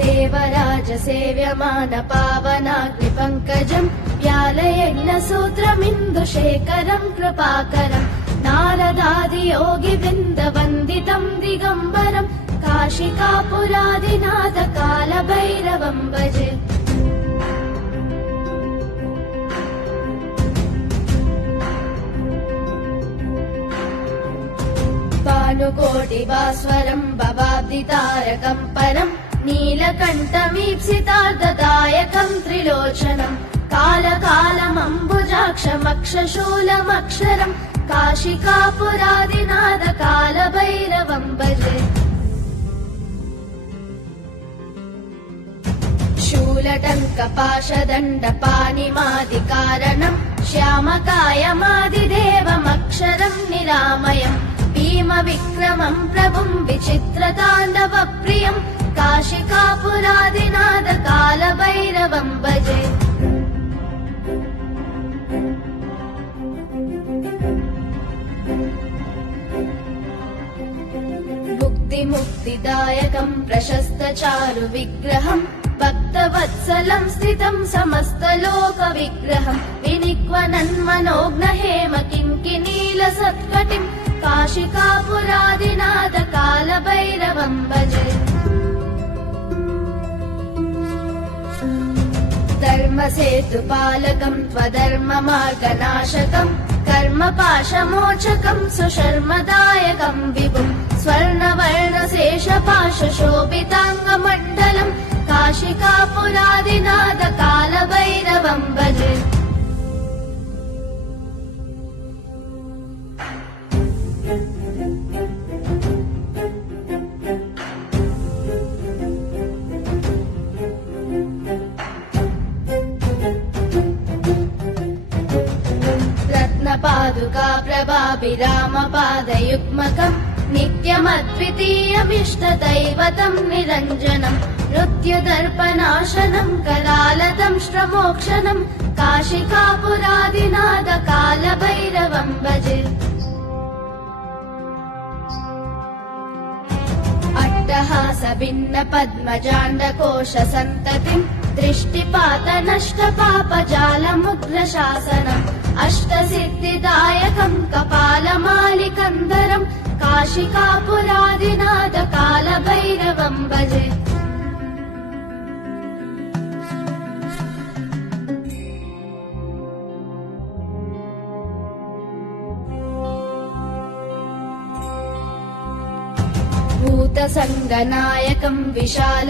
देवराजसेव्यमान पावनाग्निपङ्कजम् व्यालयज्ञसूत्रमिन्दुशेखरम् कृपाकरम् नारदादियोगिवृन्दवन्दितम् दिगम्बरम् काशिकापुरादिनाथ कालभैरवम् भजे। भानुकोटिभास्वरम् भवाब्दितारकम् परम् नीलकण्ठमीप्सितार्धदायकम् त्रिलोचनम् कालकालमम्बुजाक्षमक्षशूलमक्षरम् काशिकापुरादिनाथ कालभैरवम् भजे। शूलटङ्कपाशदण्डपाणिमादिकारणम् श्यामकायमादिदेवमक्षरम् निरामयम् भीमविक्रमम् प्रभुम् विचित्रताण्डवप्रियम् काशिकापुरादिनाथ कालभैरवम् भजे। मुक्तिदायकम् प्रशस्तचारु विग्रहम् भक्तवत्सलम् स्थितम् समस्तलोकविग्रहम् विनिक्वनन्मनोघ्नहेम किङ्किनीलसत्कटिम् काशिकापुरादिनाथ कालभैरवम् भजे। धर्मसेतुपालकम् त्वधर्ममार्गनाशकम् कर्मपाशमोचकम् सुशर्मदायकम् विभुम् स्वर्णवर्णशेषपाशशोभिताङ्गमण्डलम् काशिकापुरादिनाथ कालभैरवम् भजे। रत्नपादुका प्रभाभिरामपादयुग्मकम् नित्यमद्वितीयमिष्टदैवतम् निरञ्जनम् मृत्युदर्पनाशनम् करालदंष्ट्रमोक्षणम् काशिकापुरादिनाथ कालभैरवम् भजे। अट्टहास भिन्न पद्मजाण्डकोश सन्ततिम् दृष्टिपात नष्ट पापजालमुग्रशासनम् अष्टसिद्धिदायकम् कपालमालिकन्धरम् काशिकापुरादिनाथ कालभैरवम् भजे। भूतसङ्गनायकम् विशाल